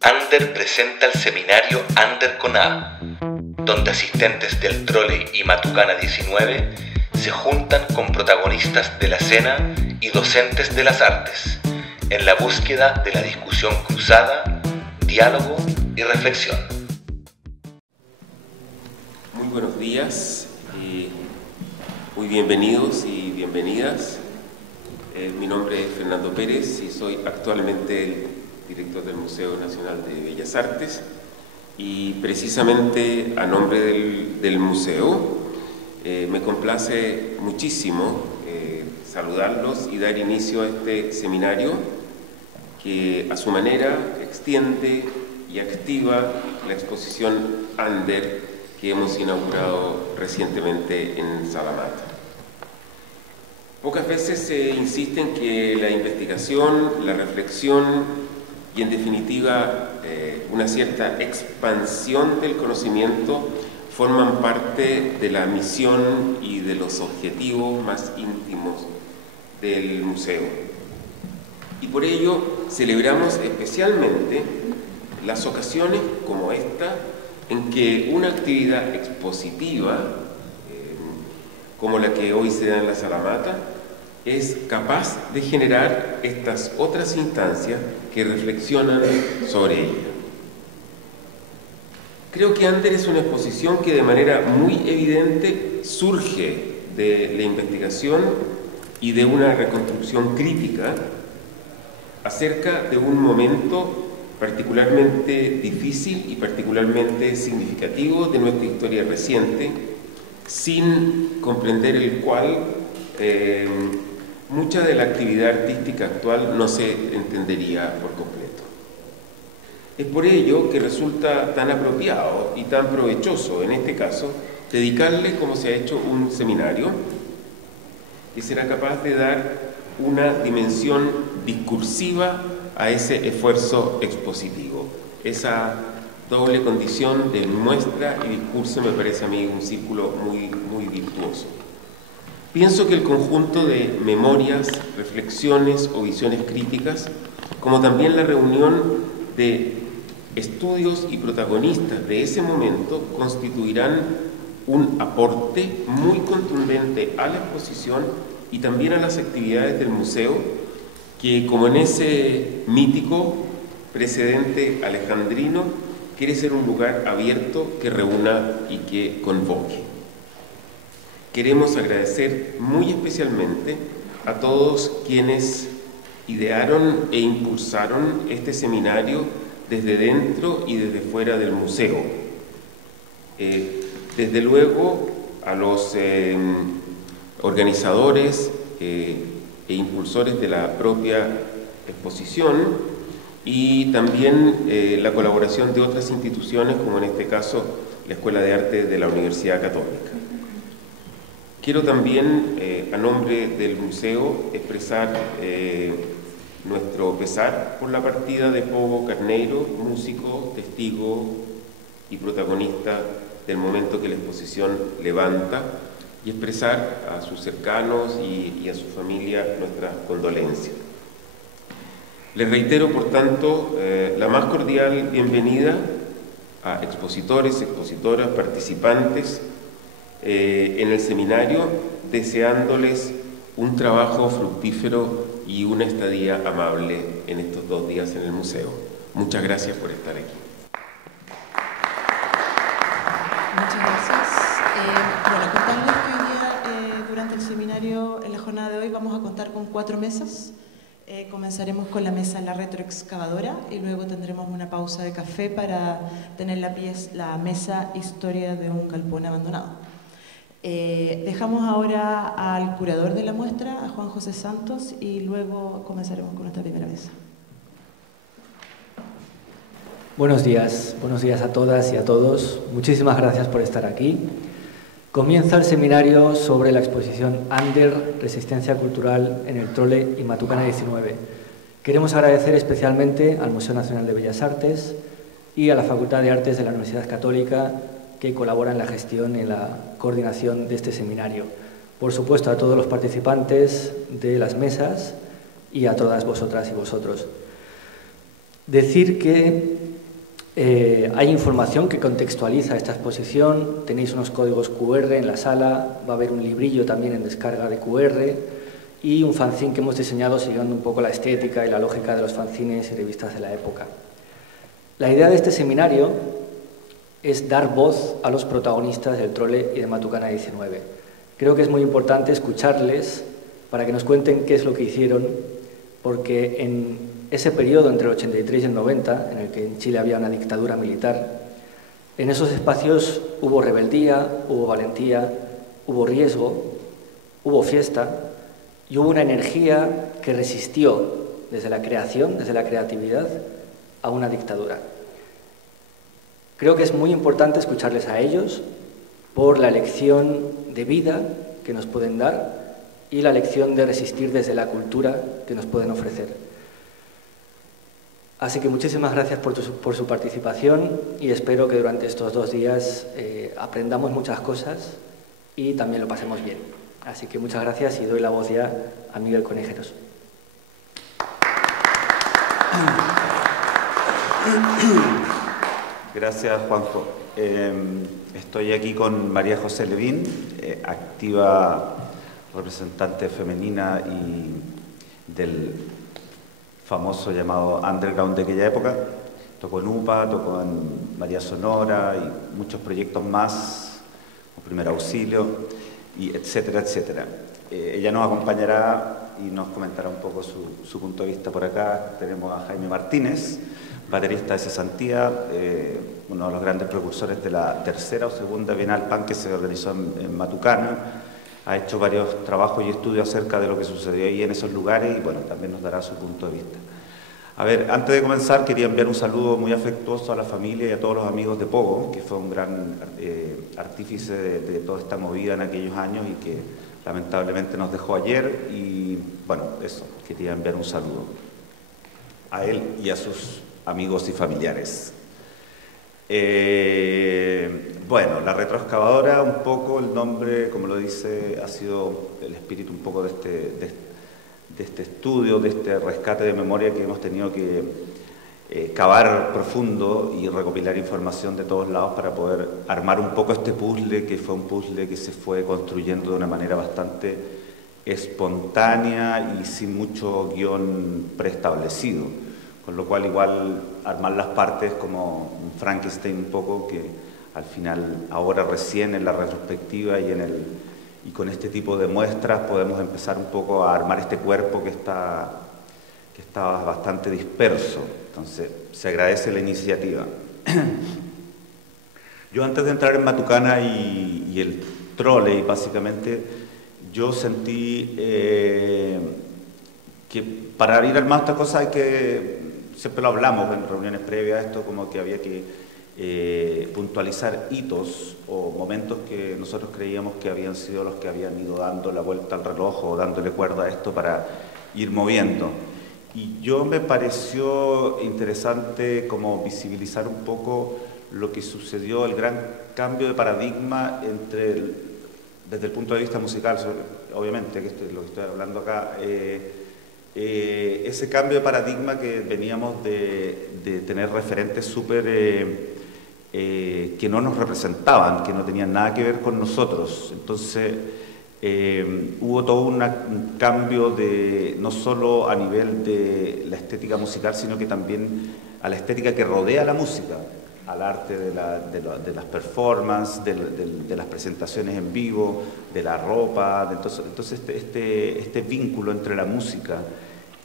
Ander presenta el seminario Ander con A, donde asistentes del Trole y Matucana 19 se juntan con protagonistas de la escena y docentes de las artes, en la búsqueda de la discusión cruzada, diálogo y reflexión. Muy buenos días y muy bienvenidos y bienvenidas. Mi nombre es Fernando Pérez y soy actualmente el director del Museo Nacional de Bellas Artes, y precisamente a nombre del museo me complace muchísimo saludarlos y dar inicio a este seminario que a su manera extiende y activa la exposición Ander que hemos inaugurado recientemente en Salamata. Pocas veces se insiste en que la investigación, la reflexión y en definitiva una cierta expansión del conocimiento forman parte de la misión y de los objetivos más íntimos del museo. Y por ello celebramos especialmente las ocasiones como esta en que una actividad expositiva como la que hoy se da en la Salamata es capaz de generar estas otras instancias que reflexionan sobre ella. Creo que Ander es una exposición que de manera muy evidente surge de la investigación y de una reconstrucción crítica acerca de un momento particularmente difícil y particularmente significativo de nuestra historia reciente, sin comprender el cual mucha de la actividad artística actual no se entendería por completo. Es por ello que resulta tan apropiado y tan provechoso, en este caso, dedicarle, como se ha hecho, un seminario que será capaz de dar una dimensión discursiva a ese esfuerzo expositivo. Esa doble condición de muestra y discurso me parece a mí un círculo muy virtuoso. Pienso que el conjunto de memorias, reflexiones o visiones críticas, como también la reunión de estudios y protagonistas de ese momento, constituirán un aporte muy contundente a la exposición y también a las actividades del museo, que, como en ese mítico precedente alejandrino, quiere ser un lugar abierto que reúna y que convoque. Queremos agradecer muy especialmente a todos quienes idearon e impulsaron este seminario desde dentro y desde fuera del museo. Desde luego a los organizadores e impulsores de la propia exposición y también la colaboración de otras instituciones, como en este caso la Escuela de Arte de la Universidad Católica. Quiero también, a nombre del museo, expresar nuestro pesar por la partida de Pogo Carneiro, músico, testigo y protagonista del momento que la exposición levanta, y expresar a sus cercanos y a su familia nuestra condolencia. Les reitero, por tanto, la más cordial bienvenida a expositores, expositoras, participantes en el seminario, deseándoles un trabajo fructífero y una estadía amable en estos 2 días en el museo. Muchas gracias por estar aquí. Muchas gracias. Bueno, contarles que hoy día, durante el seminario, en la jornada de hoy, vamos a contar con 4 mesas. Comenzaremos con la mesa La Retroexcavadora y luego tendremos una pausa de café para tener la mesa Historia de un galpón abandonado. Dejamos ahora al curador de la muestra, a Juan José Santos, y luego comenzaremos con nuestra primera mesa. Buenos días a todas y a todos. Muchísimas gracias por estar aquí. Comienza el seminario sobre la exposición Ander, Resistencia Cultural en el Trole y Matucana 19. Queremos agradecer especialmente al Museo Nacional de Bellas Artes y a la Facultad de Artes de la Universidad Católica, que colabora en la gestión y en la coordinación de este seminario. Por supuesto, a todos los participantes de las mesas y a todas vosotras y vosotros. Decir que hay información que contextualiza esta exposición, tenéis unos códigos QR en la sala, va a haber un librillo también en descarga de QR y un fanzine que hemos diseñado siguiendo un poco la estética y la lógica de los fanzines y revistas de la época. La idea de este seminario es dar voz a los protagonistas del Trole y de Matucana 19. Creo que es muy importante escucharles para que nos cuenten qué es lo que hicieron, porque en ese periodo entre el 83 y el 90, en el que en Chile había una dictadura militar, en esos espacios hubo rebeldía, hubo valentía, hubo riesgo, hubo fiesta y hubo una energía que resistió desde la creación, desde la creatividad, a una dictadura. Creo que es muy importante escucharles a ellos por la lección de vida que nos pueden dar y la lección de resistir desde la cultura que nos pueden ofrecer. Así que muchísimas gracias por su participación y espero que durante estos 2 días aprendamos muchas cosas y también lo pasemos bien. Así que muchas gracias y doy la voz ya a Miguel Conejeros. Gracias, Juanjo. Estoy aquí con María José Levín, activa representante femenina y del famoso llamado underground de aquella época. Tocó en UPA, tocó en María Sonora y muchos proyectos más, como Primer Auxilio, y etcétera, etcétera. Ella nos acompañará y nos comentará un poco su punto de vista por acá. Tenemos a Jaime Martínez, baterista de cesantía, uno de los grandes precursores de la tercera o segunda Bienal Pan que se organizó en Matucana. Ha hecho varios trabajos y estudios acerca de lo que sucedió ahí en esos lugares y bueno, también nos dará su punto de vista. A ver, antes de comenzar quería enviar un saludo muy afectuoso a la familia y a todos los amigos de Pogo, que fue un gran artífice de toda esta movida en aquellos años y que lamentablemente nos dejó ayer y bueno, eso, quería enviar un saludo a él y a sus amigos y familiares. Bueno, la retroexcavadora, un poco el nombre, como lo dice, ha sido el espíritu un poco de este estudio, de este rescate de memoria que hemos tenido que cavar profundo y recopilar información de todos lados para poder armar un poco este puzzle, que fue un puzzle que se fue construyendo de una manera bastante espontánea y sin mucho guión preestablecido, con lo cual igual armar las partes como un Frankenstein un poco, que al final ahora recién en la retrospectiva y con este tipo de muestras podemos empezar un poco a armar este cuerpo que está bastante disperso. Entonces, se agradece la iniciativa. Yo antes de entrar en Matucana y el Trole, básicamente, yo sentí que para ir armando estas cosas hay que, siempre lo hablamos en reuniones previas, esto como que había que puntualizar hitos o momentos que nosotros creíamos que habían sido los que habían ido dando la vuelta al reloj o dándole cuerda a esto para ir moviendo. Y yo me pareció interesante como visibilizar un poco lo que sucedió, el gran cambio de paradigma desde el punto de vista musical, obviamente, que esto es lo que estoy hablando acá, ese cambio de paradigma que veníamos de tener referentes súper que no nos representaban, que no tenían nada que ver con nosotros. Entonces hubo todo un cambio no solo a nivel de la estética musical, sino que también a la estética que rodea la música, al arte de las performances, de las presentaciones en vivo, de la ropa. Entonces este vínculo entre la música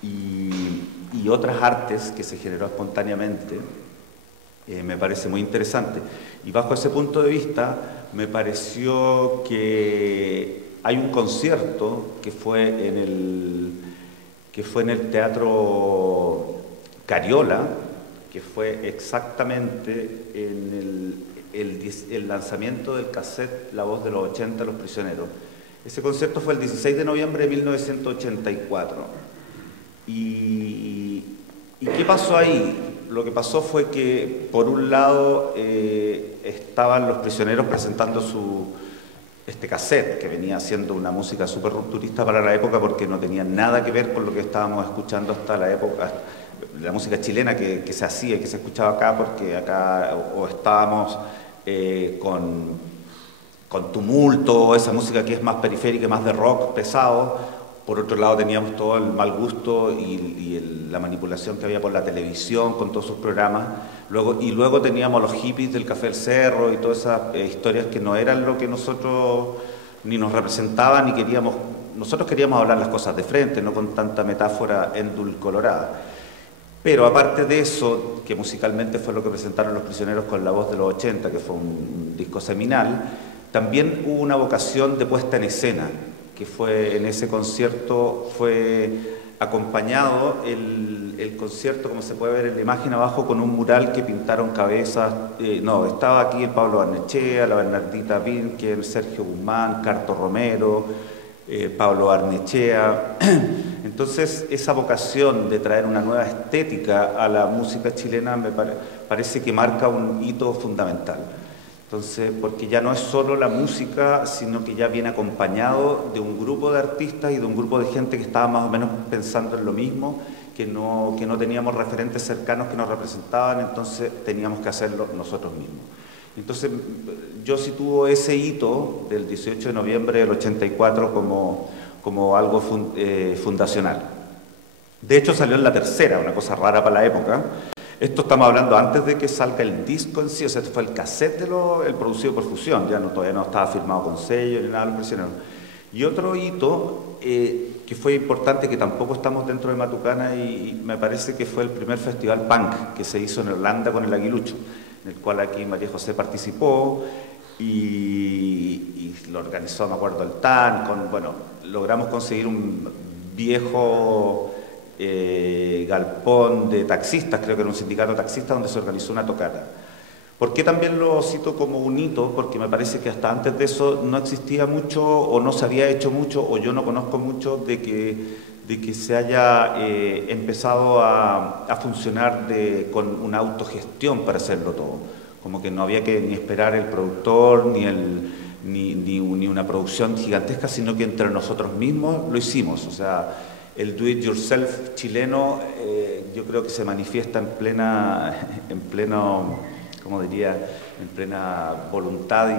y otras artes que se generó espontáneamente me parece muy interesante. Y bajo ese punto de vista me pareció que hay un concierto que fue en el Teatro Cariola, que fue exactamente en el lanzamiento del cassette La Voz de los 80, Los Prisioneros. Ese concierto fue el 16 de noviembre de 1984. ¿Y qué pasó ahí? Lo que pasó fue que, por un lado, estaban Los Prisioneros presentando este cassette, que venía siendo una música súper rupturista para la época porque no tenía nada que ver con lo que estábamos escuchando hasta la época, la música chilena que se hacía y que se escuchaba acá, porque acá o estábamos con tumulto, esa música que es más periférica, más de rock pesado. Por otro lado teníamos todo el mal gusto y la manipulación que había por la televisión con todos sus programas. Luego teníamos los hippies del Café del Cerro y todas esas historias que no eran lo que nosotros ni nos representaban ni queríamos. Nosotros queríamos hablar las cosas de frente, no con tanta metáfora endulcorada. Pero aparte de eso, que musicalmente fue lo que presentaron Los Prisioneros con La Voz de los 80, que fue un disco seminal, también hubo una vocación de puesta en escena, que fue en ese concierto, fue acompañado el concierto, como se puede ver en la imagen abajo, con un mural que pintaron cabezas. Estaba aquí el Pablo Barnechea, la Bernardita Birken, Sergio Guzmán, Carto Romero, Pablo Barnechea. Entonces, esa vocación de traer una nueva estética a la música chilena me parece que marca un hito fundamental. Entonces, porque ya no es solo la música, sino que ya viene acompañado de un grupo de artistas y de un grupo de gente que estaba más o menos pensando en lo mismo, que no teníamos referentes cercanos que nos representaban, entonces teníamos que hacerlo nosotros mismos. Entonces, yo sitúo ese hito del 18 de noviembre del 84 como algo fundacional. De hecho, salió en la tercera, una cosa rara para la época. Esto estamos hablando antes de que salga el disco en sí, o sea, este fue el cassette el producido por Fusión, todavía no estaba firmado con sello ni nada de Los Prisioneros. Y otro hito que fue importante, que tampoco estamos dentro de Matucana, y me parece que fue el primer festival punk que se hizo en Irlanda con el Aguilucho, en el cual aquí María José participó y lo organizó, me acuerdo, el TAN, logramos conseguir un viejo galpón de taxistas, creo que era un sindicato de taxistas, donde se organizó una tocata. ¿Por qué también lo cito como un hito? Porque me parece que hasta antes de eso no existía mucho, o no se había hecho mucho, o yo no conozco mucho de que se haya empezado a funcionar con una autogestión para hacerlo todo. Como que no había que ni esperar el productor, ni una producción gigantesca, sino que entre nosotros mismos lo hicimos. O sea, el do-it-yourself chileno yo creo que se manifiesta en plena voluntad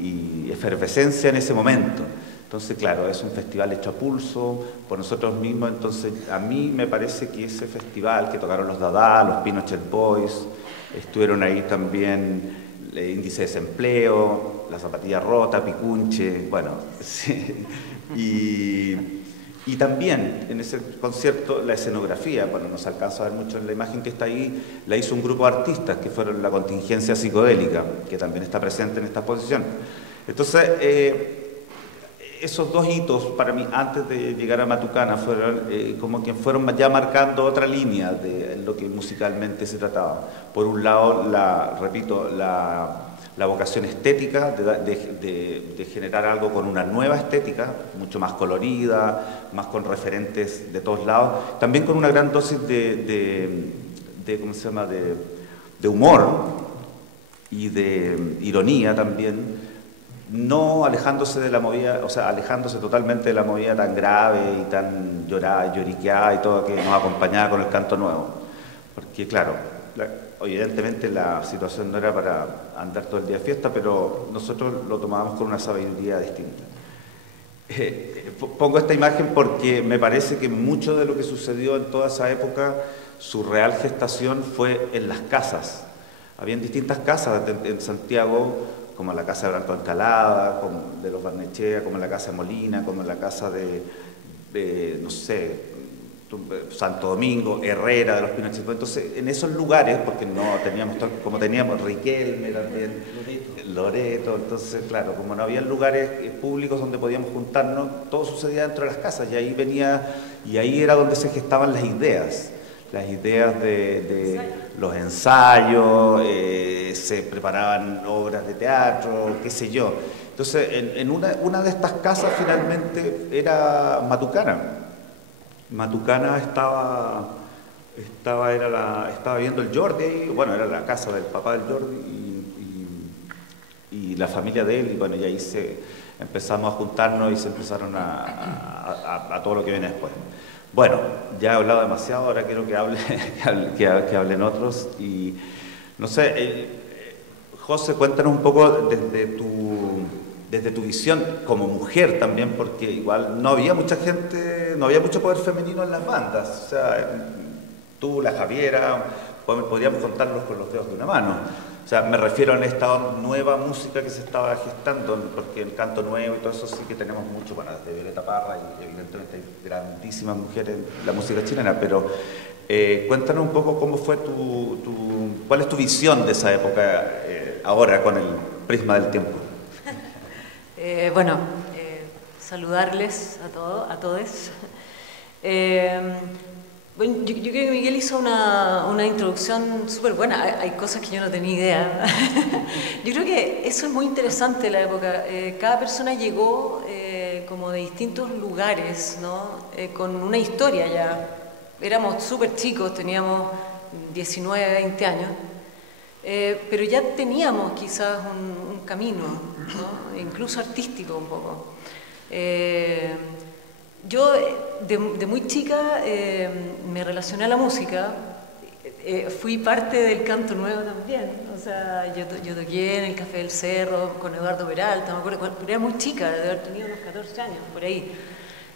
y efervescencia en ese momento. Entonces, claro, es un festival hecho a pulso, por nosotros mismos. Entonces, a mí me parece que ese festival, que tocaron los Dada, los Pinochet Boys, estuvieron ahí también Índice de Desempleo, La Zapatilla Rota, Picunche, sí. Y también en ese concierto la escenografía, no se alcanza a ver mucho en la imagen que está ahí, la hizo un grupo de artistas que fueron la Contingencia Psicodélica, que también está presente en esta exposición. Entonces, esos dos hitos para mí, antes de llegar a Matucana, fueron como que fueron ya marcando otra línea de lo que musicalmente se trataba. Por un lado, la vocación estética de generar algo con una nueva estética, mucho más colorida, más con referentes de todos lados, también con una gran dosis de humor y de ironía también, no alejándose de la movida, o sea, alejándose totalmente de la movida tan grave y tan lloriqueada y todo, que nos acompañaba con el canto nuevo. Porque claro, evidentemente la situación no era para andar todo el día de fiesta, pero nosotros lo tomábamos con una sabiduría distinta. Pongo esta imagen porque me parece que mucho de lo que sucedió en toda esa época, su real gestación fue en las casas. Habían distintas casas en Santiago, como la casa de Branco Encalada, como de los Barnechea, como la casa de Molina, como la casa de no sé, Santo Domingo, Herrera, de los Pinochet. Entonces, en esos lugares, porque no teníamos, como teníamos Riquelme también, Loreto, entonces, claro, como no había lugares públicos donde podíamos juntarnos, todo sucedía dentro de las casas, y ahí era donde se gestaban las ideas de los ensayos, se preparaban obras de teatro, qué sé yo. Entonces, en una de estas casas finalmente era Matucana. Matucana estaba viendo el Jordi, era la casa del papá del Jordi, y la familia de él, y bueno, y ahí empezamos a juntarnos y se empezaron a todo lo que viene después. Bueno, ya he hablado demasiado, ahora quiero que hablen otros, y no sé, José, cuéntanos un poco desde tu visión como mujer también, porque igual no había mucha gente, no había mucho poder femenino en las bandas, o sea, tú, la Javiera, podríamos contarlos con los dedos de una mano. O sea, me refiero a esta nueva música que se estaba gestando, porque el canto nuevo y todo eso sí que tenemos mucho, bueno, desde Violeta Parra y evidentemente hay grandísimas mujeres en la música chilena, pero cuéntanos un poco cómo fue cuál es tu visión de esa época ahora con el prisma del tiempo. Bueno, saludarles a todos. Bueno, yo creo que Miguel hizo una introducción súper buena. Hay cosas que yo no tenía idea. Yo creo que eso es muy interesante la época. Cada persona llegó como de distintos lugares, ¿no? Con una historia ya. Éramos súper chicos, teníamos 19, 20 años, pero ya teníamos quizás un camino, ¿no? Incluso artístico un poco. Yo de muy chica me relacioné a la música, fui parte del canto nuevo también, o sea, yo toqué en el Café del Cerro con Eduardo Peralta, me acuerdo, era muy chica, de haber tenido unos 14 años, por ahí.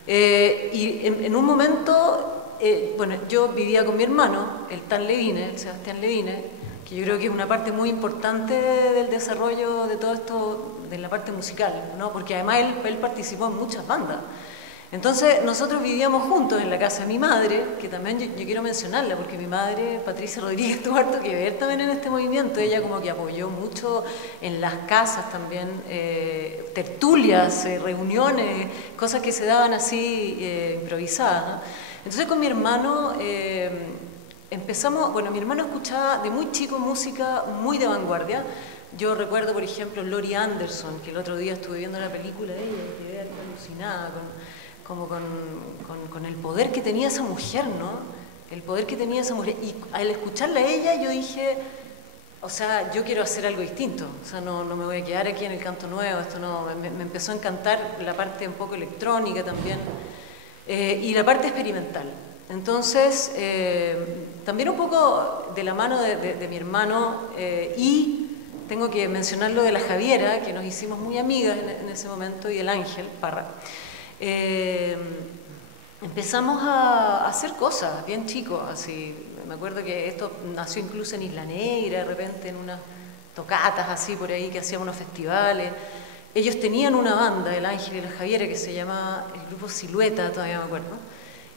Y en un momento, bueno, yo vivía con mi hermano, el Sebastián Levine, que yo creo que es una parte muy importante del desarrollo de todo esto, de la parte musical, ¿no? Porque además él participó en muchas bandas. Entonces nosotros vivíamos juntos en la casa de mi madre, que también yo quiero mencionarla, porque mi madre, Patricia Rodríguez, tuvo harto que ver también en este movimiento. Ella como que apoyó mucho en las casas también, tertulias, reuniones, cosas que se daban así improvisadas, ¿no? Entonces con mi hermano empezamos, bueno, mi hermano escuchaba de muy chico música muy de vanguardia. Yo recuerdo, por ejemplo, Laurie Anderson, que el otro día estuve viendo la película de ella y quedé alucinada con el poder que tenía esa mujer, ¿no? El poder que tenía esa mujer. Y al escucharla a ella, yo dije, o sea, yo quiero hacer algo distinto. O sea, no me voy a quedar aquí en el canto nuevo, esto no. Me empezó a encantar la parte un poco electrónica también, y la parte experimental. Entonces, también un poco de la mano de mi hermano, y tengo que mencionar lo de la Javiera, que nos hicimos muy amigas en ese momento, y el Ángel Parra. Empezamos a hacer cosas bien chicos, así. Me acuerdo que esto nació incluso en Isla Negra, de repente en unas tocatas así por ahí que hacían unos festivales. Ellos tenían una banda, el Ángel y la Javiera, que se llamaba el grupo Silueta, todavía me acuerdo.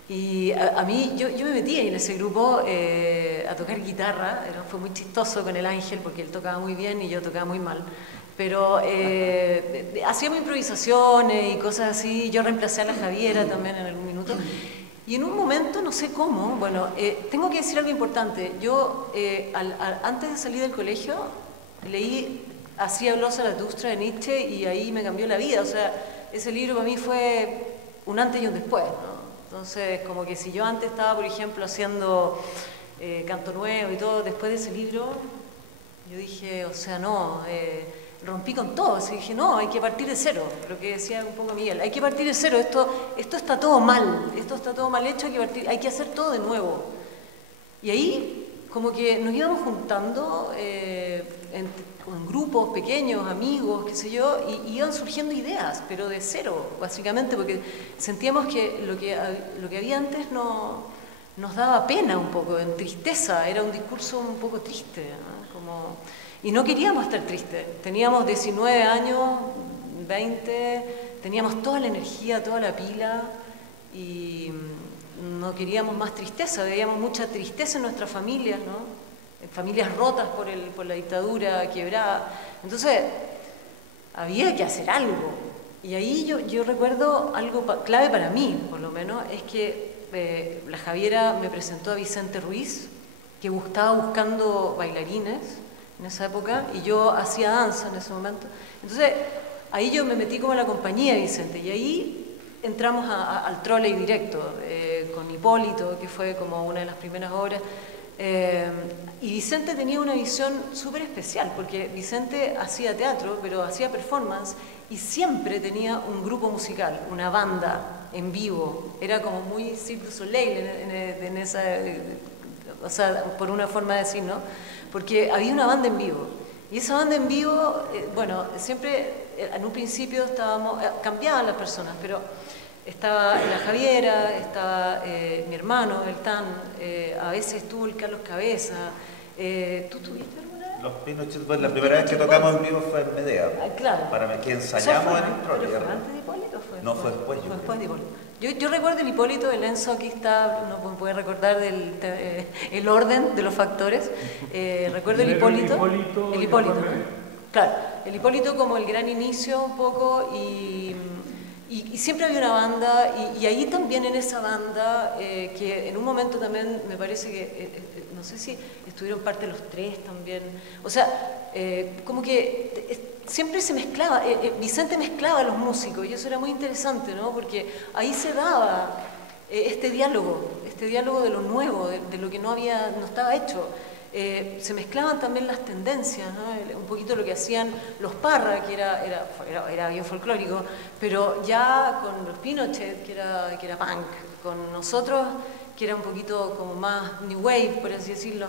Y a mí, yo me metí en ese grupo a tocar guitarra. Fue muy chistoso con el Ángel porque él tocaba muy bien y yo tocaba muy mal. Pero hacíamos improvisaciones y cosas así. Yo reemplacé a la Javiera también en algún minuto. Y en un momento, no sé cómo, bueno, tengo que decir algo importante. Yo, antes de salir del colegio, leí Así habló Zaratustra de Nietzsche y ahí me cambió la vida. O sea, ese libro para mí fue un antes y un después, ¿no? Entonces, como que si yo antes estaba, por ejemplo, haciendo canto nuevo y todo, después de ese libro, yo dije, o sea, no, rompí con todo. Así dije, no, hay que partir de cero, lo que decía un poco Miguel, hay que partir de cero, esto está todo mal, esto está todo mal hecho, hay que hacer todo de nuevo. Y ahí, como que nos íbamos juntando con grupos pequeños, amigos, qué sé yo, y iban surgiendo ideas, pero de cero, básicamente, porque sentíamos que lo que había antes nos daba pena un poco, en tristeza, era un discurso un poco triste, ¿no? Y no queríamos estar tristes, teníamos 19 años, 20, teníamos toda la energía, toda la pila, y no queríamos más tristeza, veíamos mucha tristeza en nuestras familias, ¿no? En familias rotas por la dictadura, quebrada. Entonces, había que hacer algo. Y ahí yo recuerdo algo clave para mí, por lo menos, es que la Javiera me presentó a Vicente Ruiz, que estaba buscando bailarines en esa época, y yo hacía danza en ese momento. Entonces, ahí yo me metí como en la compañía de Vicente, y ahí entramos al trolley directo, con Hipólito, que fue como una de las primeras obras. Y Vicente tenía una visión súper especial, porque Vicente hacía teatro, pero hacía performance, y siempre tenía un grupo musical, una banda en vivo. Era como muy Cirque du Soleil en esa, o sea, por una forma de decir, ¿no? Porque había una banda en vivo. Y esa banda en vivo, bueno, siempre, en un principio cambiaban las personas, pero estaba la Javiera, estaba mi hermano, el Tan, a veces estuvo el Carlos Cabeza. ¿Tú tuviste alguna vez? Los Pinochet, pues la primera vez que tocamos en vivo fue en Medea. Claro. Para que ensayamos en el ¿Pero trole. fue antes de Hipólito o fue No, fue después. Fue después de Hipólito. Yo recuerdo el Hipólito, el Enzo aquí está, uno puede recordar el orden de los factores. Recuerdo el Hipólito. El Hipólito, ¿no? Claro, el Hipólito como el gran inicio un poco y siempre había una banda y ahí también en esa banda que en un momento también me parece que, no sé si estuvieron parte de los tres también, o sea, como que siempre se mezclaba, Vicente mezclaba a los músicos y eso era muy interesante, ¿no? Porque ahí se daba este diálogo de lo nuevo, de lo que no estaba hecho. Se mezclaban también las tendencias, ¿no? Un poquito lo que hacían los Parra, que era bien folclórico, pero ya con los Pinochet, que era punk, con nosotros, que era un poquito como más new wave, por así decirlo,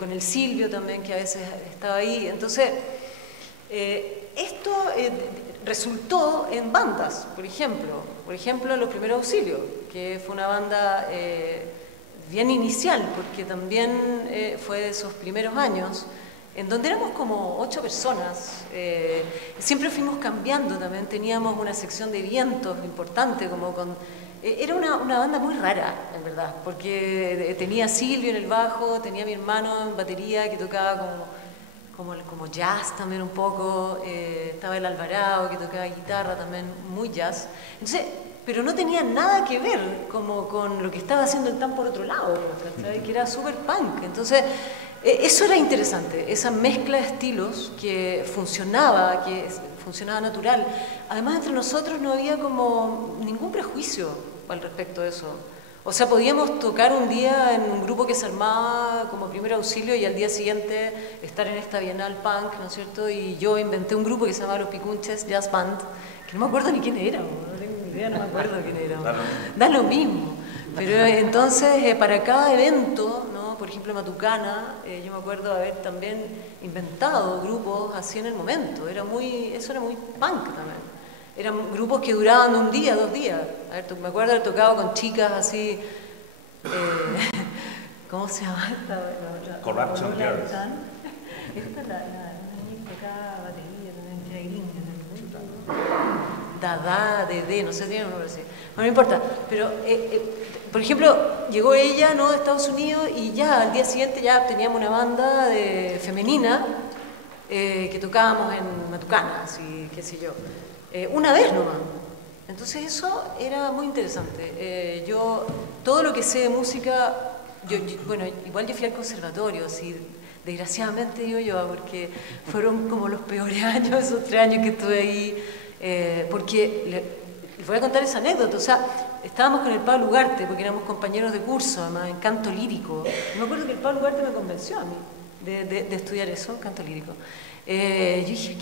con el Silvio también, que a veces estaba ahí. Entonces, esto resultó en bandas, por ejemplo, Los Primeros Auxilios, que fue una banda bien inicial, porque también fue de esos primeros años, en donde éramos como 8 personas. Siempre fuimos cambiando también, teníamos una sección de vientos importante, como era una banda muy rara, en verdad, porque tenía a Silvio en el bajo, tenía a mi hermano en batería, que tocaba como jazz también un poco, estaba el Alvarado, que tocaba guitarra también, muy jazz. Entonces, pero no tenía nada que ver como con lo que estaba haciendo el Tan por otro lado, ¿sabes? Que era súper punk. Entonces, eso era interesante, esa mezcla de estilos que funcionaba natural. Además, entre nosotros no había como ningún prejuicio al respecto de eso. O sea, podíamos tocar un día en un grupo que se armaba como Primer Auxilio y al día siguiente estar en esta Bienal Punk, ¿no es cierto? Y yo inventé un grupo que se llamaba Los Picunches Jazz Band, que no me acuerdo ni quién era, no me acuerdo quién era. Da lo mismo. Pero entonces, para cada evento, ¿no? Por ejemplo, Matucana, yo me acuerdo haber también inventado grupos así en el momento. Eso era muy punk también. Eran grupos que duraban un día, 2 días. Me acuerdo haber tocado con chicas así. ¿Cómo se llama esta? Corruption Girls. Esta la niña que tocaba batería también, que era gringa. Dada, Dede, no sé, tiene un nombre así. No importa, pero por ejemplo, llegó ella, ¿no?, de Estados Unidos y ya al día siguiente ya teníamos una banda femenina que tocábamos en Matucana, así, qué sé yo, una vez nomás. Entonces eso era muy interesante. Yo, todo lo que sé de música, bueno, igual yo fui al conservatorio, así, desgraciadamente digo yo, porque fueron como los peores años, esos 3 años que estuve ahí. Porque les voy a contar esa anécdota, o sea, estábamos con el Pablo Ugarte, porque éramos compañeros de curso, además, en canto lírico. Me acuerdo que el Pablo Ugarte me convenció a mí de estudiar eso, canto lírico. Yo dije,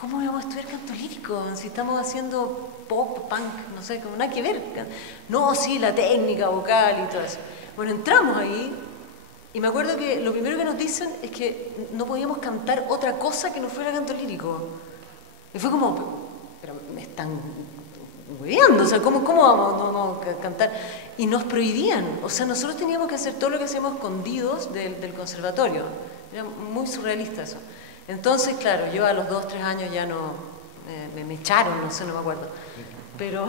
¿cómo vamos a estudiar canto lírico? Si estamos haciendo pop, punk, no sé, como nada que ver. No, sí, la técnica vocal y todo eso. Bueno, entramos ahí y me acuerdo que lo primero que nos dicen es que no podíamos cantar otra cosa que no fuera canto lírico. Y fue como, pero me están hueveando, o sea, ¿cómo vamos a cantar? Y nos prohibían, o sea, nosotros teníamos que hacer todo lo que hacíamos escondidos del conservatorio. Era muy surrealista eso. Entonces, claro, yo a los 2, 3 años ya no, me echaron, no sé, no me acuerdo. Pero,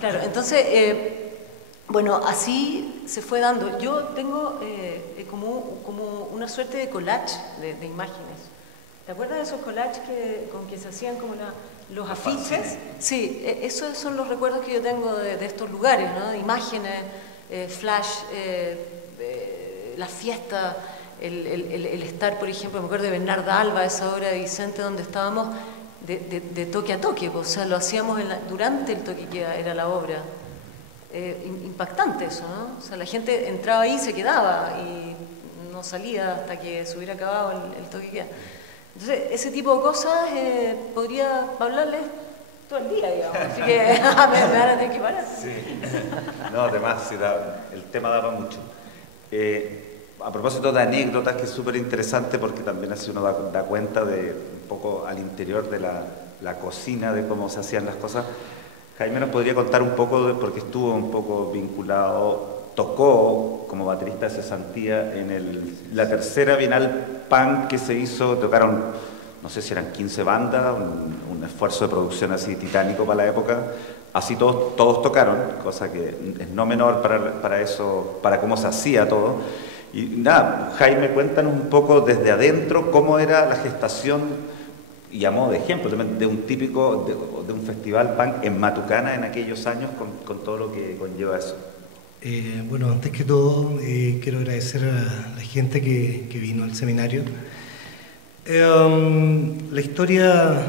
claro, entonces, bueno, así se fue dando. Yo tengo como una suerte de collage de imágenes. ¿Te acuerdas de esos collages con que se hacían como los afiches? Sí, esos son los recuerdos que yo tengo de estos lugares, ¿no? De imágenes, flash, la fiesta, el estar, por ejemplo, me acuerdo de Bernarda Alba, a esa hora de Vicente, donde estábamos de toque a toque, o sea, lo hacíamos durante el toque que era la obra. Impactante eso, ¿no? O sea, la gente entraba ahí y se quedaba, y no salía hasta que se hubiera acabado el toque de queda. Entonces, ese tipo de cosas podría hablarles todo el día, digamos, así que me van a tener que parar. Sí. No, además, sí, el tema daba mucho. A propósito de anécdotas, que es súper interesante porque también así uno da cuenta de un poco al interior de la cocina, de cómo se hacían las cosas. Jaime nos podría contar un poco, porque estuvo un poco vinculado, tocó como baterista de cesantía en la tercera Bienal Punk que se hizo, tocaron, no sé si eran 15 bandas, un esfuerzo de producción así titánico para la época. Así todos tocaron, cosa que es no menor para eso, para cómo se hacía todo. Y nada, Jaime, cuéntanos un poco desde adentro cómo era la gestación, y a modo de ejemplo, de un típico, de un festival punk en Matucana en aquellos años, con todo lo que conlleva eso. Bueno, antes que todo, quiero agradecer a la gente que vino al seminario. La historia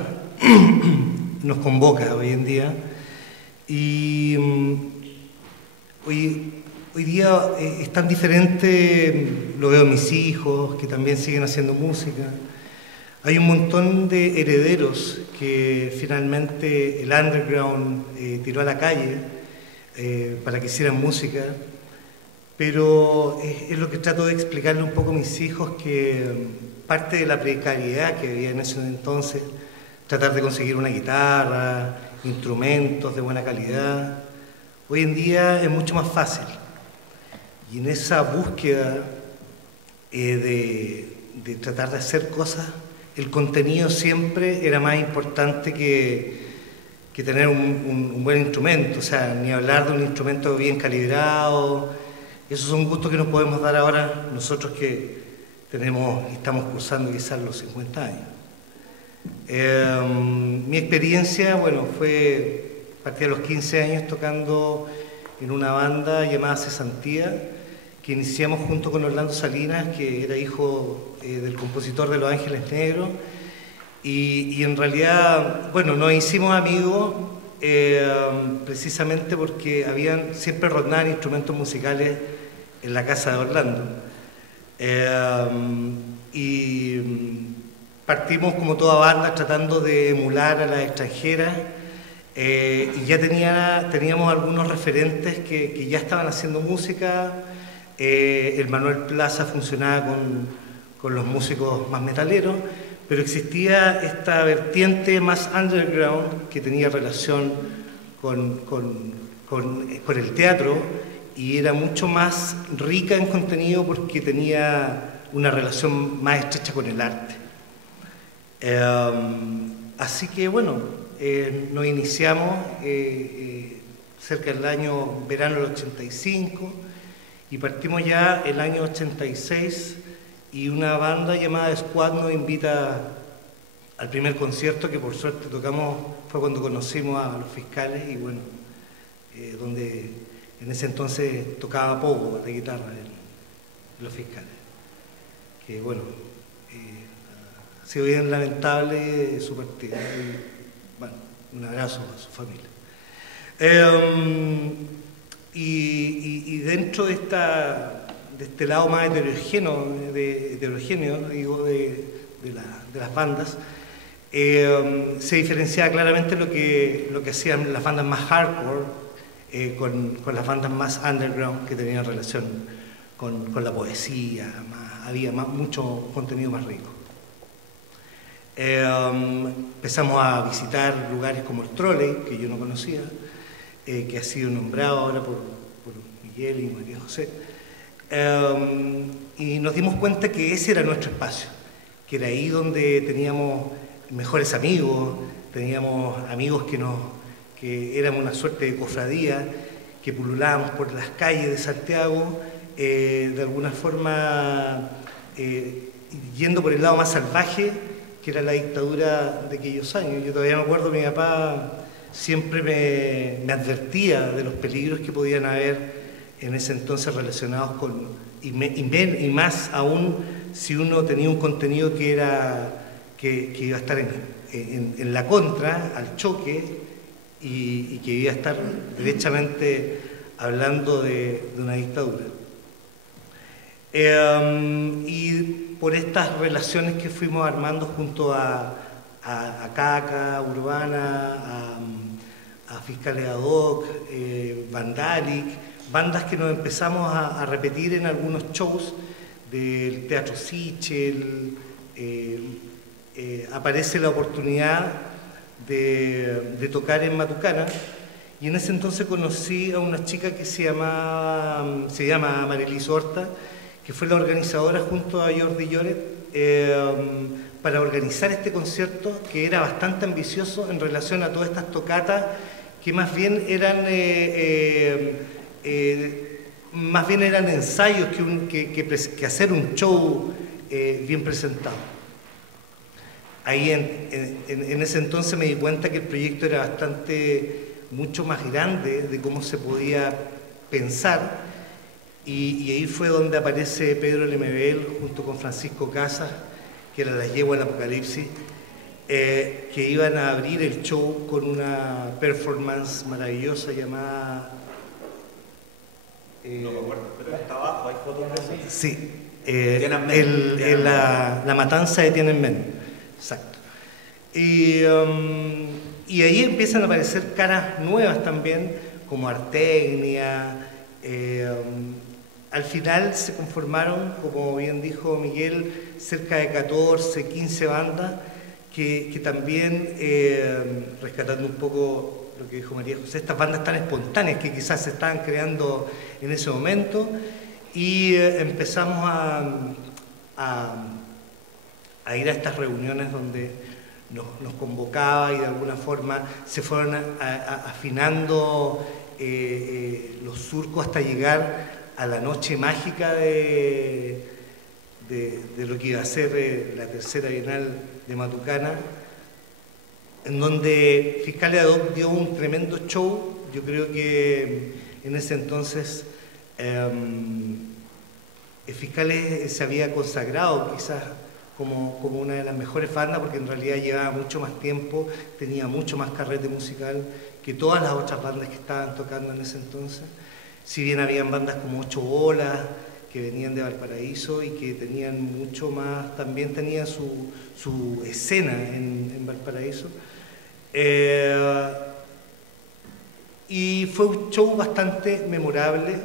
nos convoca hoy en día, y hoy día es tan diferente, lo veo en mis hijos, que también siguen haciendo música. Hay un montón de herederos que finalmente el underground tiró a la calle para que hicieran música, pero es lo que trato de explicarle un poco a mis hijos, que parte de la precariedad que había en ese entonces, tratar de conseguir una guitarra, instrumentos de buena calidad, hoy en día es mucho más fácil. Y en esa búsqueda de tratar de hacer cosas, el contenido siempre era más importante que tener un buen instrumento, o sea, ni hablar de un instrumento bien calibrado. Esos son gustos que nos podemos dar ahora nosotros que estamos cursando quizás los 50 años. Mi experiencia, bueno, partí a los 15 años tocando en una banda llamada Cesantía, que iniciamos junto con Orlando Salinas, que era hijo del compositor de Los Ángeles Negros, y en realidad, bueno, nos hicimos amigos precisamente porque siempre rondaban instrumentos musicales en la casa de Orlando. Y partimos como toda banda tratando de emular a las extranjeras, y ya teníamos algunos referentes que ya estaban haciendo música. El Manuel Plaza funcionaba con los músicos más metaleros, pero existía esta vertiente más underground que tenía relación con el teatro, y era mucho más rica en contenido porque tenía una relación más estrecha con el arte. Así que bueno, nos iniciamos cerca del verano del 85, y partimos ya el año 86, y una banda llamada Squad nos invita al primer concierto, que por suerte tocamos, fue cuando conocimos a Los Fiscales, y bueno, donde en ese entonces tocaba poco de guitarra en Los Fiscales, que bueno, ha sido bien lamentable su partida, y bueno, un abrazo a su familia. Y dentro de este lado más heterogéneo, digo, de las bandas, se diferenciaba claramente lo que hacían las bandas más hardcore con las bandas más underground, que tenían relación con la poesía, había mucho contenido más rico. Empezamos a visitar lugares como el Trolley, que yo no conocía, que ha sido nombrado ahora por Miguel y María José, y nos dimos cuenta que ese era nuestro espacio, que era ahí donde teníamos mejores amigos, teníamos amigos que éramos una suerte de cofradía, que pululábamos por las calles de Santiago, de alguna forma yendo por el lado más salvaje, que era la dictadura de aquellos años. Yo todavía me acuerdo, mi papá siempre me advertía de los peligros que podían haber en ese entonces relacionados y más aún si uno tenía un contenido que iba a estar en la contra, al choque, y que iba a estar derechamente hablando de una dictadura. Y por estas relaciones que fuimos armando junto a Caca, Urbana, a Fiscales Ad Hoc, Vandalic, bandas que nos empezamos a repetir en algunos shows del Teatro Sichel, aparece la oportunidad de tocar en Matucana, y en ese entonces conocí a una chica que se llama Marilis Horta, que fue la organizadora junto a Jordi Lloret para organizar este concierto, que era bastante ambicioso en relación a todas estas tocatas que más bien eran ensayos que hacer un show bien presentado. Ahí en ese entonces me di cuenta que el proyecto era mucho más grande de cómo se podía pensar, y ahí fue donde aparece Pedro Lemebel junto con Francisco Casas, que era la yegua del Apocalipsis, que iban a abrir el show con una performance maravillosa llamada... no me acuerdo, pero está abajo, hay fotos de eso. Sí, Tiananmen. la matanza de Tiananmen, exacto. Y ahí empiezan a aparecer caras nuevas también, como Artecnia. Al final se conformaron, como bien dijo Miguel, cerca de 14, 15 bandas, que también, rescatando un poco lo que dijo María José, estas bandas tan espontáneas que quizás se estaban creando en ese momento, y empezamos a ir a estas reuniones donde nos convocaba, y de alguna forma se fueron afinando los surcos hasta llegar a la noche mágica de lo que iba a ser la tercera Bienal de Matucana, en donde Fiscales Ad Hoc dio un tremendo show. Yo creo que en ese entonces Fiscales se había consagrado quizás como una de las mejores bandas, porque en realidad llevaba mucho más tiempo, tenía mucho más carrete musical que todas las otras bandas que estaban tocando en ese entonces. Si bien habían bandas como Ocho Bolas, que venían de Valparaíso y que tenían mucho más, también tenían su escena en Valparaíso. Y fue un show bastante memorable,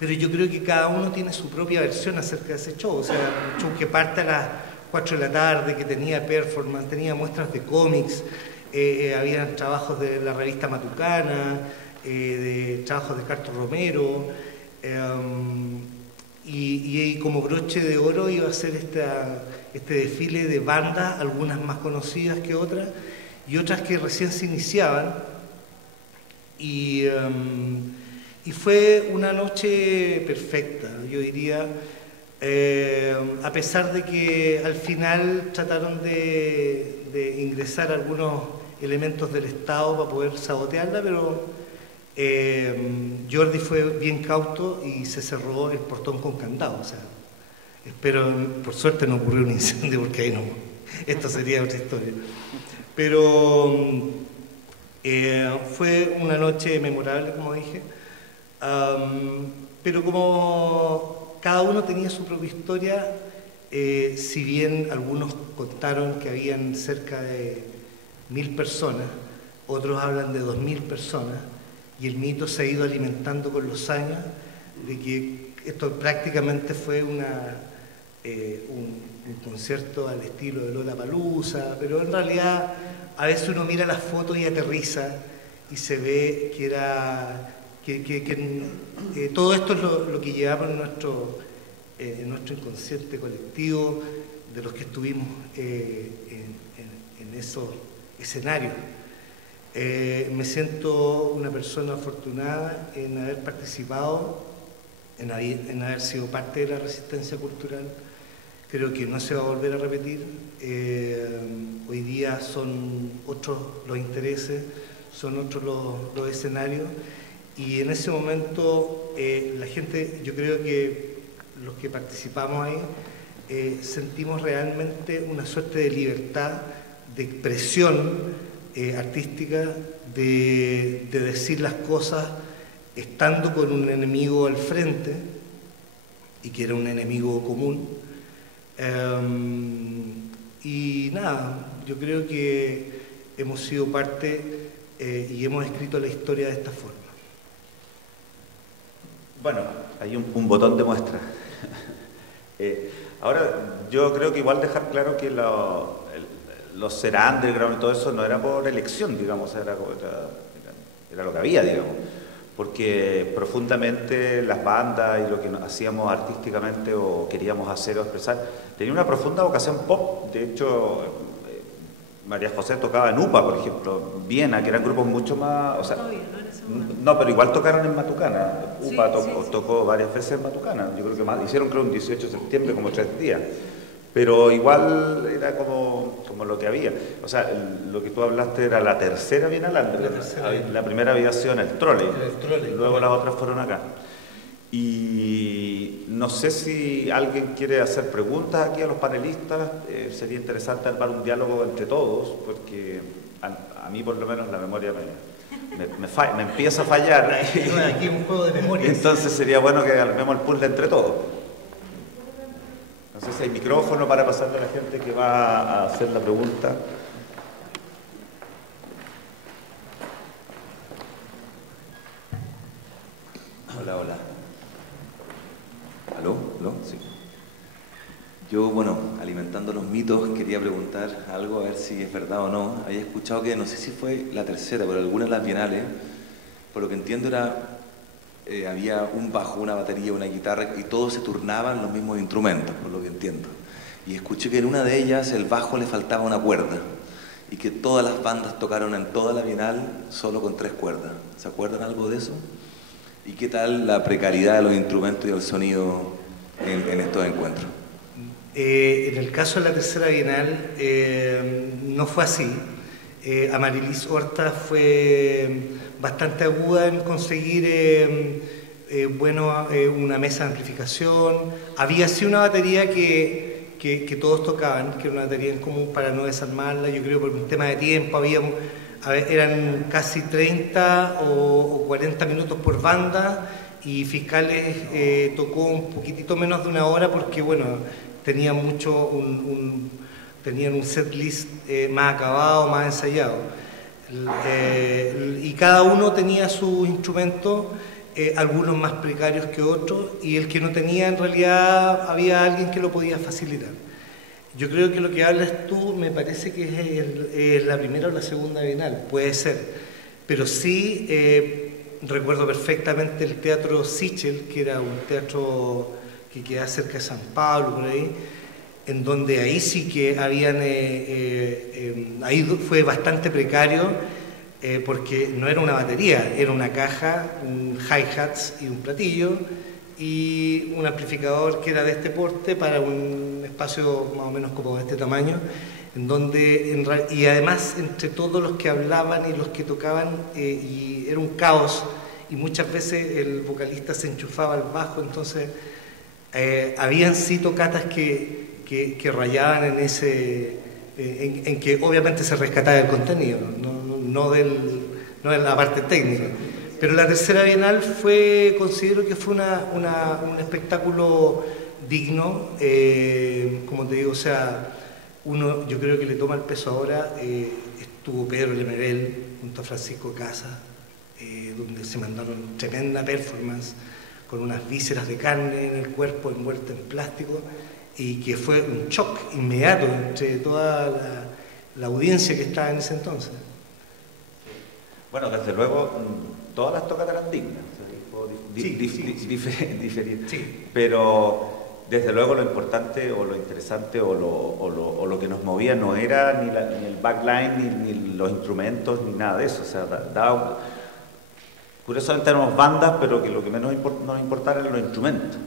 pero yo creo que cada uno tiene su propia versión acerca de ese show. O sea, un show que parte a las 4 de la tarde, que tenía performance, tenía muestras de cómics, había trabajos de la revista Matucana, de trabajos de Carto Romero, y como broche de oro iba a ser este desfile de bandas, algunas más conocidas que otras, y otras que recién se iniciaban, y fue una noche perfecta, yo diría, a pesar de que al final trataron de ingresar algunos elementos del Estado para poder sabotearla, pero Jordi fue bien cauto y se cerró el portón con candado. O sea, espero, por suerte no ocurrió un incendio, porque ahí no, esto sería otra historia. Pero fue una noche memorable, como dije, pero como cada uno tenía su propia historia, si bien algunos contaron que habían cerca de 1000 personas, otros hablan de 2000 personas, y el mito se ha ido alimentando con los años de que esto prácticamente fue un concierto al estilo de Lollapalooza, pero en realidad a veces uno mira las fotos y aterriza y se ve que era que todo esto es lo que llevamos en nuestro inconsciente colectivo de los que estuvimos en esos escenarios. Me siento una persona afortunada en haber participado, en haber sido parte de la resistencia cultural. Creo que no se va a volver a repetir. Hoy día son otros los intereses, son otros los escenarios, y en ese momento la gente, yo creo que los que participamos ahí, sentimos realmente una suerte de libertad, de expresión artística, de decir las cosas estando con un enemigo al frente, y que era un enemigo común. Y nada, yo creo que hemos sido parte y hemos escrito la historia de esta forma. Bueno, hay un botón de muestra. Ahora, yo creo que igual dejar claro que los ser underground y todo eso no era por elección, digamos, era lo que había, digamos. Porque profundamente las bandas y lo que hacíamos artísticamente o queríamos hacer o expresar tenía una profunda vocación pop. De hecho, María José tocaba en UPA, por ejemplo, Viena, que eran grupos mucho más... O sea, no, pero igual tocaron en Matucana. UPA tocó varias veces en Matucana. Yo creo que más, hicieron creo un 18 de septiembre, como 3 días. Pero igual era como lo que había. O sea, lo que tú hablaste era la tercera Bienal. La primera había sido en el Trolley. Luego las otras fueron acá. Y no sé si alguien quiere hacer preguntas aquí a los panelistas. Sería interesante armar un diálogo entre todos, porque a mí por lo menos la memoria me empieza a fallar. Aquí un juego de memoria. Entonces sería bueno que armemos el puzzle entre todos. No sé si hay micrófono para pasarle a la gente que va a hacer la pregunta. Hola. ¿Aló? Sí. Yo, bueno, alimentando los mitos, quería preguntar algo, a ver si es verdad o no. Había escuchado que, no sé si fue la tercera, pero alguna de las bienales, por lo que entiendo había un bajo, una batería, una guitarra, y todos se turnaban los mismos instrumentos, por lo que entiendo. Y escuché que en una de ellas el bajo le faltaba una cuerda, y que todas las bandas tocaron en toda la bienal solo con 3 cuerdas. ¿Se acuerdan algo de eso? ¿Y qué tal la precariedad de los instrumentos y el sonido en estos encuentros? En el caso de la tercera bienal no fue así. Amarilis Horta fue bastante aguda en conseguir una mesa de amplificación. Había sí una batería que todos tocaban, que era una batería en común para no desarmarla. Yo creo por un tema de tiempo eran casi 30 o 40 minutos por banda, y Fiscales tocó un poquitito menos de 1 hora porque, bueno, tenían un set list más acabado, más ensayado. Y cada uno tenía su instrumento, algunos más precarios que otros, y el que no tenía, en realidad, había alguien que lo podía facilitar. Yo creo que lo que hablas tú me parece que es la primera o la segunda bienal, puede ser. Pero sí recuerdo perfectamente el Teatro Sichel, que era un teatro que queda cerca de San Pablo, por ahí, en donde ahí sí que ahí fue bastante precario, porque no era una batería, era una caja, un hi-hats y un platillo, y un amplificador que era de este porte para un espacio más o menos como de este tamaño, y además entre todos los que hablaban y los que tocaban, y era un caos, y muchas veces el vocalista se enchufaba al bajo, entonces habían sí tocatas que rayaban en que obviamente se rescataba el contenido, no de la parte técnica. Pero la tercera bienal considero que fue un espectáculo digno, como te digo, o sea, yo creo que le toma el peso ahora. Estuvo Pedro Lemerel junto a Francisco Casa, donde se mandaron tremenda performance con unas vísceras de carne en el cuerpo envueltas en plástico, y que fue un shock inmediato entre toda la audiencia que estaba en ese entonces. Bueno, desde luego, todas las tocatas eran dignas, Sí. Pero desde luego lo importante o lo interesante o lo que nos movía no era ni el backline, ni los instrumentos, ni nada de eso. O sea, curiosamente éramos bandas, pero que lo que menos nos importaba eran los instrumentos,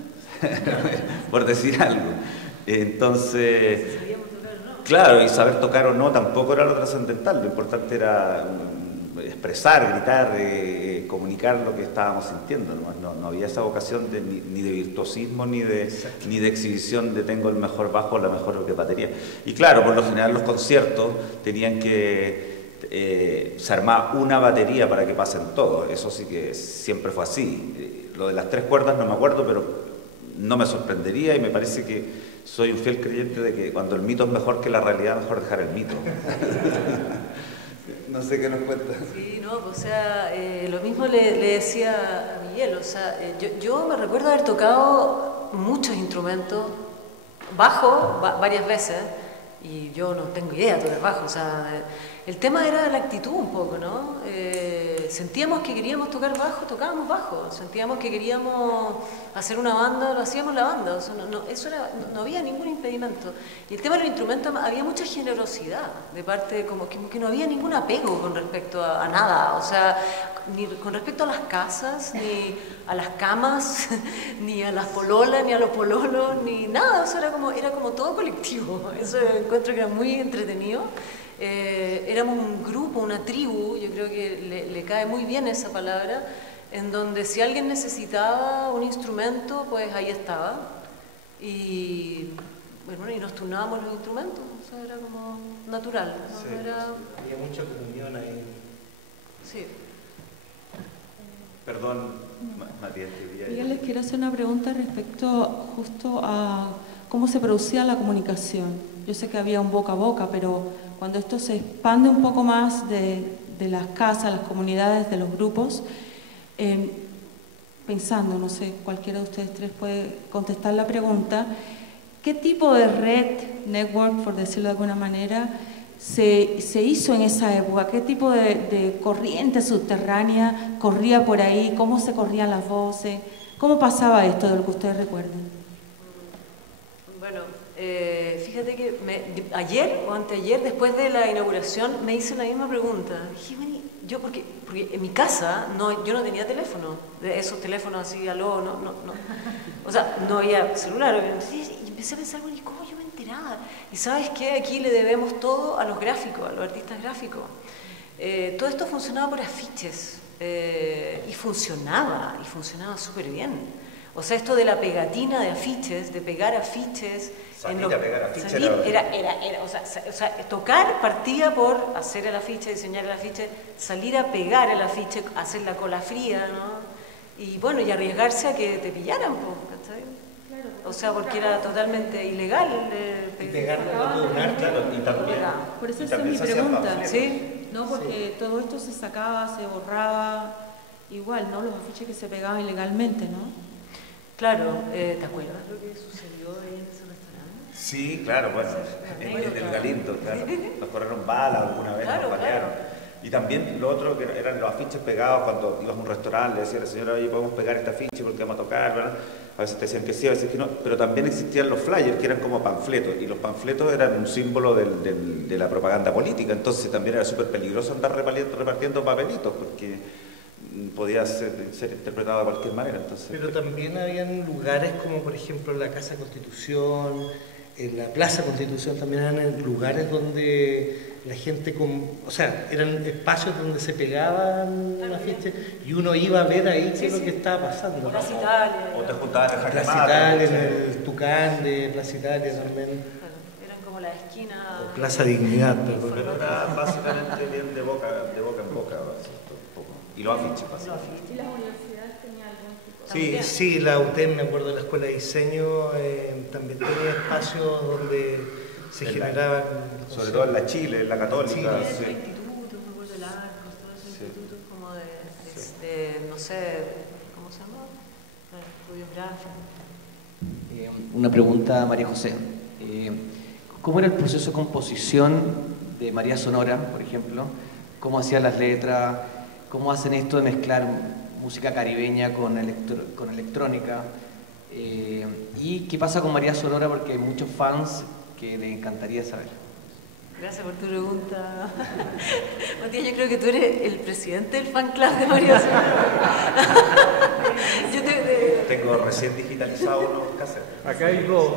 por decir algo. Entonces, claro, y saber tocar o no tampoco era lo trascendental, lo importante era expresar, gritar, comunicar lo que estábamos sintiendo. No había esa vocación ni de virtuosismo, ni de exhibición de tengo el mejor bajo o la mejor batería. Y claro, por lo general los conciertos tenían que se armaba una batería para que pasen todos. Eso sí que siempre fue así. Lo de las 3 cuerdas no me acuerdo, pero no me sorprendería y me parece que soy un fiel creyente de que cuando el mito es mejor que la realidad, mejor dejar el mito. No sé qué nos cuenta. Sí, no, o sea, lo mismo le decía a Miguel, o sea, yo me recuerdo haber tocado muchos instrumentos, bajo varias veces, y yo no tengo idea de tocar bajo, o sea, el tema era la actitud un poco, ¿no? Sentíamos que queríamos tocar bajo, tocábamos bajo, sentíamos que queríamos hacer una banda, lo hacíamos la banda, o sea, no había ningún impedimento. Y el tema de los instrumentos, había mucha generosidad de parte, como que no había ningún apego con respecto a nada, o sea, ni con respecto a las casas, ni a las camas, ni a las pololas, ni a los pololos, ni nada, o sea, era como todo colectivo, eso encuentro que era muy entretenido. Éramos un grupo, una tribu, yo creo que le cae muy bien esa palabra, en donde si alguien necesitaba un instrumento, pues ahí estaba. Y bueno, y nos turnábamos los instrumentos, o sea, era como natural, ¿no? Sí, había mucha comunión ahí. Sí. Perdón, Matías. Miguel, les quiero hacer una pregunta respecto justo a cómo se producía la comunicación. Yo sé que había un boca a boca, pero cuando esto se expande un poco más de las casas, las comunidades, de los grupos, pensando, no sé, cualquiera de ustedes tres puede contestar la pregunta, ¿qué tipo de red, network, por decirlo de alguna manera, se hizo en esa época? ¿Qué tipo de corriente subterránea corría por ahí? ¿Cómo se corrían las voces? ¿Cómo pasaba esto de lo que ustedes recuerdan? Bueno, fíjate que ayer o anteayer, después de la inauguración, me hice la misma pregunta. Dije, bueno, yo porque en mi casa yo no tenía teléfono, de esos teléfonos así, aló, no. O sea, no había celular. Y empecé a pensar, bueno, ¿y cómo yo me enteraba? Y ¿sabes qué? Aquí le debemos todo a los gráficos, a los artistas gráficos. Todo esto funcionaba por afiches y funcionaba súper bien. O sea, esto de la pegatina de afiches, de pegar afiches... Salir a pegar afiches. O sea, tocar partía por hacer el afiche, diseñar el afiche, salir a pegar el afiche, hacer la cola fría, ¿no? Y bueno, y arriesgarse a que te pillaran, ¿cachai? O sea, porque era totalmente ilegal. Y pegarlo a todo un arte, claro, y también. Por eso es mi pregunta. ¿Sí? No, porque todo esto se sacaba, se borraba, igual, ¿no? Los afiches que se pegaban ilegalmente, ¿no? Claro, ¿te acuerdas lo que sucedió ahí en ese restaurante? Sí, claro, bueno, en el Galindo, claro. Nos corrieron balas alguna vez, claro, nos balearon. Claro. Y también lo otro que eran los afiches pegados cuando ibas a un restaurante, le decía a la señora, oye, podemos pegar este afiche porque vamos a tocar, ¿verdad? A veces te decían que sí, a veces que no, pero también existían los flyers que eran como panfletos, y los panfletos eran un símbolo de la propaganda política, entonces también era súper peligroso andar repartiendo papelitos, porque podía ser interpretado de cualquier manera. Entonces, pero también habían lugares como por ejemplo la Casa Constitución, en la Plaza Constitución también eran lugares donde la gente, o sea, eran espacios donde se pegaban afiches y uno iba a ver ahí qué es lo que estaba pasando. Plaza Italia. O te juntabas en el Plaza Italia, en el Tucán de Plaza Italia también. Eran como la esquina. O Plaza Dignidad, perdón. pero era básicamente bien de boca en boca, y los afiches. ¿Y las universidades tenían algún tipo? Sí, sí, la UTEM, me acuerdo de la Escuela de Diseño, también tenía espacios donde se generaban... Sobre todo en la Chile, en la Católica. Sí, sí. Institutos, me acuerdo del Arcos, todos esos institutos como de, no sé, ¿cómo se llama? Estudios gráficos. Una pregunta a María José. ¿Cómo era el proceso de composición de María Sonora, por ejemplo? ¿Cómo hacía las letras? ¿Cómo hacen esto de mezclar música caribeña con electrónica? ¿Y qué pasa con María Sonora? Porque hay muchos fans que les encantaría saber. Gracias por tu pregunta. Matías, yo creo que tú eres el presidente del fan club de María Sonora. Tengo recién digitalizado unos cassettes. Acá hay dos.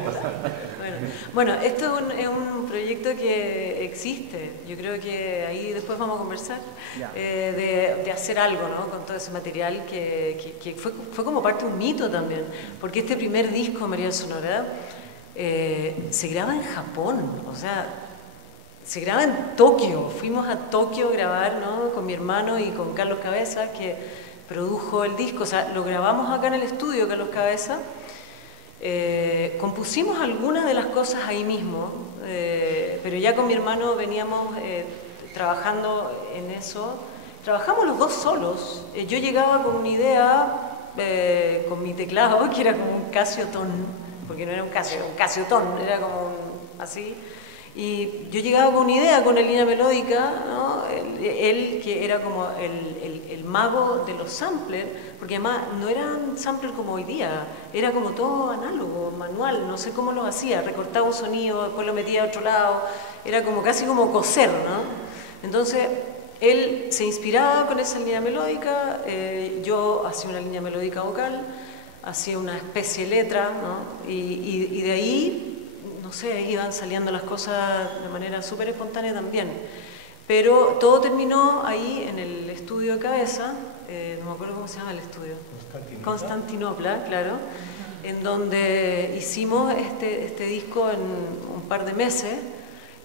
Bueno, esto es un proyecto que existe. Yo creo que ahí después vamos a conversar de hacer algo, ¿no? Con todo ese material que fue como parte de un mito también. Porque este primer disco, María Sonora, se graba en Japón. O sea, se graba en Tokio. Fuimos a Tokio a grabar, ¿no? Con mi hermano y con Carlos Cabeza, que produjo el disco. O sea, lo grabamos acá en el estudio, Carlos Cabeza. Compusimos algunas de las cosas ahí mismo, pero ya con mi hermano veníamos trabajando en eso. Trabajamos los dos solos. Yo llegaba con una idea, con mi teclado, que era como un Casio-Ton, porque no era un Casio, era un Casio-Ton, era como así. Y yo llegaba con una idea, con una línea melódica, ¿no? Él que era como el mago de los samplers, porque además no eran samplers como hoy día, era como todo análogo, manual, no sé cómo lo hacía, recortaba un sonido, después lo metía a otro lado, era como casi como coser, ¿no? Entonces, él se inspiraba con esa línea melódica, yo hacía una línea melódica vocal, hacía una especie de letra, ¿no? Y de ahí, no sé, iban saliendo las cosas de manera súper espontánea también. Pero todo terminó ahí en el estudio de Cabeza, no me acuerdo cómo se llama el estudio. Constantinopla, claro, en donde hicimos este disco en un par de meses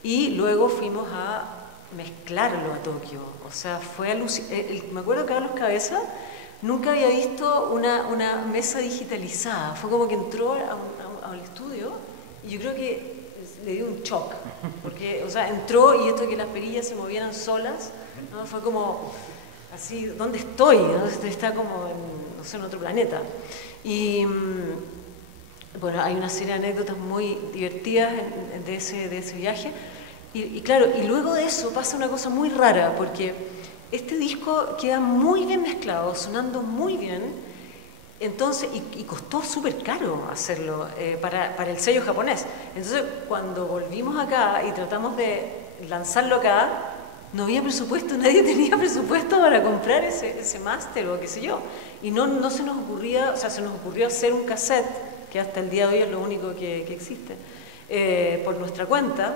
y luego fuimos a mezclarlo a Tokio. O sea, fue alucinante. Me acuerdo que Carlos Cabeza nunca había visto una mesa digitalizada. Fue como que entró al estudio y yo creo que le dio un shock, porque, o sea, entró y esto de que las perillas se movieran solas, ¿no? Fue como así, ¿dónde estoy? ¿No? Está como en, no sé, en otro planeta. Y bueno, hay una serie de anécdotas muy divertidas de ese viaje. Y claro, y luego de eso pasa una cosa muy rara, porque este disco queda muy bien mezclado, sonando muy bien. Entonces, y costó súper caro hacerlo para el sello japonés. Entonces, cuando volvimos acá y tratamos de lanzarlo acá, no había presupuesto, nadie tenía presupuesto para comprar ese máster o qué sé yo. Y no se nos ocurría, o sea, se nos ocurrió hacer un cassette, que hasta el día de hoy es lo único que existe, por nuestra cuenta,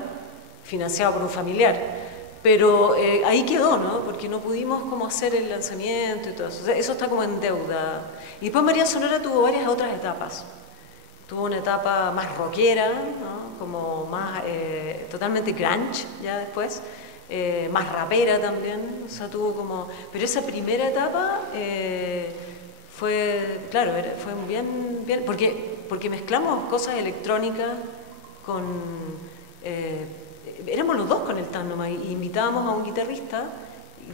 financiado por un familiar. Pero ahí quedó, ¿no? Porque no pudimos como hacer el lanzamiento y todo eso. O sea, eso está como en deuda. Y después María Sonora tuvo varias otras etapas. Tuvo una etapa más rockera, ¿no? Como más totalmente grunge ya después, más rapera también. O sea, tuvo como... Pero esa primera etapa fue, claro, fue bien porque mezclamos cosas electrónicas con... éramos los dos con el TAN nomás, y invitábamos a un guitarrista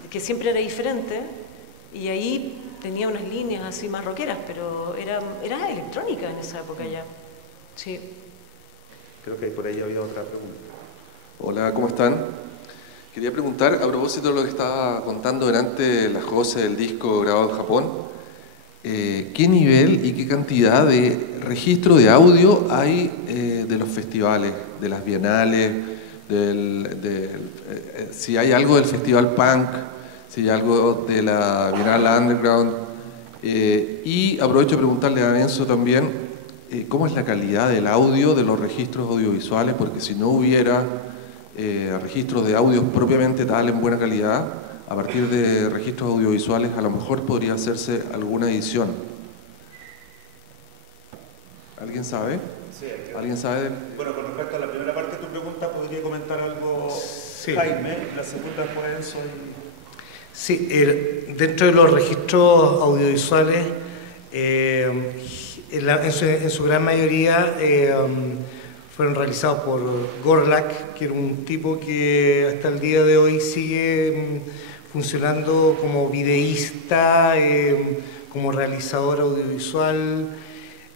que siempre era diferente, y ahí tenía unas líneas así más rockeras, pero era electrónica en esa época ya. Sí. Creo que por ahí había otra pregunta. Hola, ¿cómo están? Quería preguntar, a propósito de lo que estaba contando delante la José del disco grabado en Japón, ¿qué nivel y qué cantidad de registro de audio hay de los festivales, de las bienales, si hay algo del Festival Punk, si hay algo de la Bienal Underground? Y aprovecho de preguntarle a Enzo también, ¿cómo es la calidad del audio de los registros audiovisuales? Porque si no hubiera registros de audio propiamente tal en buena calidad, a partir de registros audiovisuales a lo mejor podría hacerse alguna edición. ¿Alguien sabe? Sí, ¿Alguien sabe? Bueno, con respecto a la primera parte de tu pregunta, ¿podría comentar algo, sí, Jaime? La segunda fue Enzo. Sí, dentro de los registros audiovisuales, en su gran mayoría fueron realizados por Gorlak, que era un tipo que hasta el día de hoy sigue funcionando como videísta, como realizador audiovisual.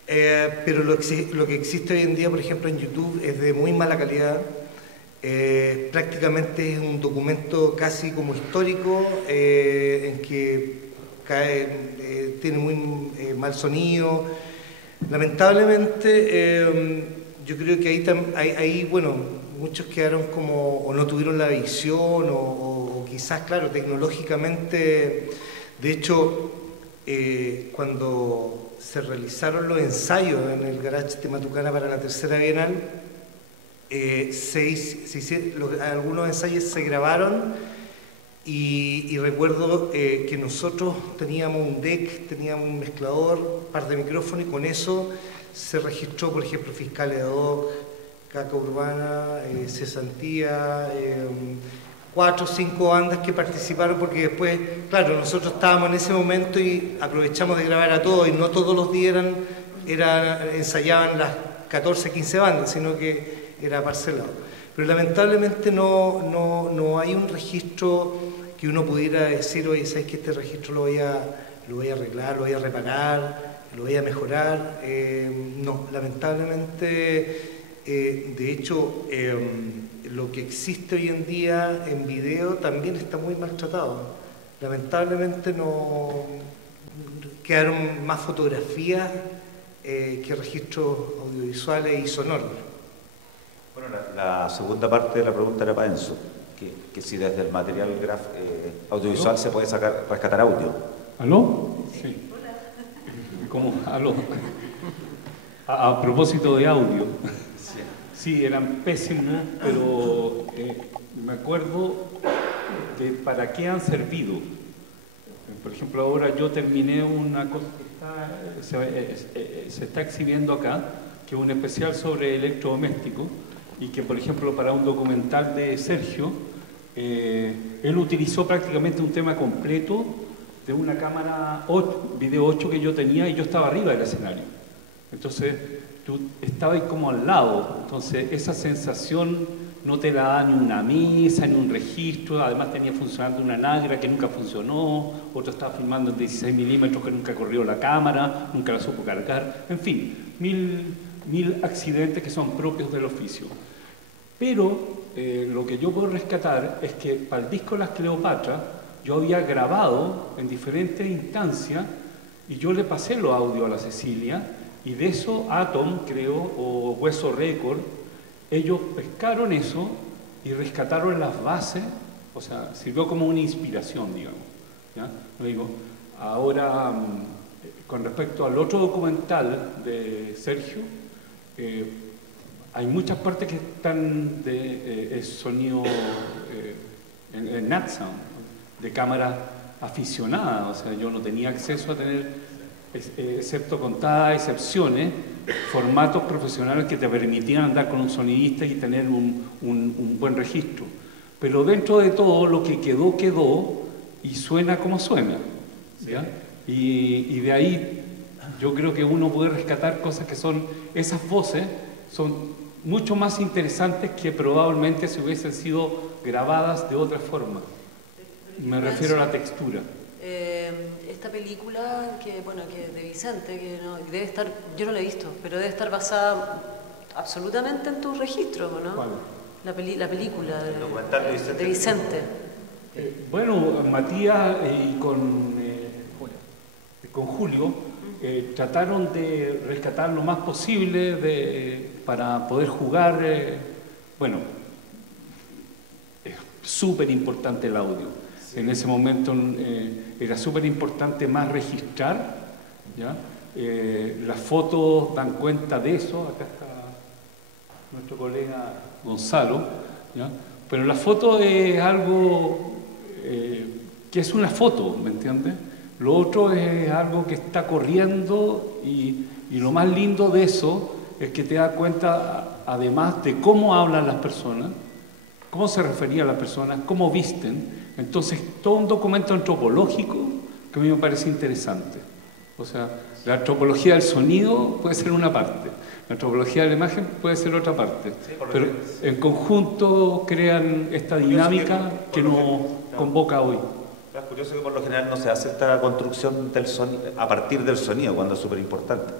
Pero lo que existe hoy en día, por ejemplo, en YouTube es de muy mala calidad. Prácticamente es un documento casi como histórico, en que tiene muy mal sonido. Lamentablemente, yo creo que ahí, bueno, muchos quedaron como, o no tuvieron la visión, o quizás, claro, tecnológicamente. De hecho, cuando se realizaron los ensayos en el garage de Matucana para la tercera Bienal, algunos ensayos se grabaron y recuerdo que nosotros teníamos un deck, teníamos un mezclador, un par de micrófonos, y con eso se registró, por ejemplo, Fiscales ad hoc, Caca Urbana, Cesantía, 4 o 5 bandas que participaron, porque después, claro, nosotros estábamos en ese momento y aprovechamos de grabar a todos, y no todos los días eran ensayaban las 14, 15 bandas, sino que era parcelado. Pero lamentablemente no hay un registro que uno pudiera decir, oye, ¿sabes que este registro lo voy a arreglar, lo voy a reparar, lo voy a mejorar? No, lamentablemente, de hecho, lo que existe hoy en día en video también está muy maltratado. Lamentablemente no quedaron más fotografías que registros audiovisuales y sonoros. Bueno, la segunda parte de la pregunta era para Enzo, que si desde el material audiovisual ¿aló? Se puede rescatar audio. ¿Aló? Sí. ¿Cómo? ¿Aló? A propósito de audio. Sí, eran pésimos, pero me acuerdo de para qué han servido. Por ejemplo, ahora yo terminé una cosa que se está exhibiendo acá, que es un especial sobre electrodomésticos, y que, por ejemplo, para un documental de Sergio, él utilizó prácticamente un tema completo de una cámara video 8 que yo tenía, y yo estaba arriba del escenario. Entonces, tú estabas como al lado, entonces esa sensación no te la da ni una mesa, ni un registro. Además tenía funcionando una Nagra que nunca funcionó, otro estaba filmando en 16 milímetros que nunca corrió la cámara, nunca la supo cargar, en fin, mil accidentes que son propios del oficio. Pero lo que yo puedo rescatar es que para el disco Las Cleopatras yo había grabado en diferentes instancias y yo le pasé los audios a la Cecilia, y de eso Atom, creo, o Hueso Record, ellos pescaron eso y rescataron las bases, o sea, sirvió como una inspiración, digamos. ¿Ya? Digo, ahora, con respecto al otro documental de Sergio, hay muchas partes que están de sonido en Nat Sound, de cámara aficionada, o sea, yo no tenía acceso a tener, excepto contadas excepciones, formatos profesionales que te permitían andar con un sonidista y tener un buen registro. Pero dentro de todo, lo que quedó, quedó, y suena como suena, ¿ya? Y de ahí yo creo que uno puede rescatar cosas que son, esas voces son mucho más interesantes que probablemente si hubiesen sido grabadas de otra forma. Me refiero a la textura. Esta película que de Vicente, que no, debe estar, yo no la he visto, pero debe estar basada absolutamente en tus registros, ¿no? ¿Cuál? La película de Vicente. Bueno, Matías y con Julio trataron de rescatar lo más posible para poder jugar. Bueno, es súper importante el audio. Sí. En ese momento era súper importante más registrar, ¿ya? Las fotos dan cuenta de eso. Acá está nuestro colega Gonzalo, ¿ya? Pero la foto es algo que es una foto, ¿me entiendes? Lo otro es algo que está corriendo, y lo más lindo de eso es que te das cuenta, además, de cómo hablan las personas, cómo se referían a las personas, cómo visten. Entonces, todo un documento antropológico que a mí me parece interesante. O sea, la antropología del sonido puede ser una parte, la antropología de la imagen puede ser otra parte, sí, pero en conjunto crean esta dinámica que nos convoca hoy. Es curioso que por lo general no se hace esta construcción del sonido, a partir del sonido, cuando es súper importante,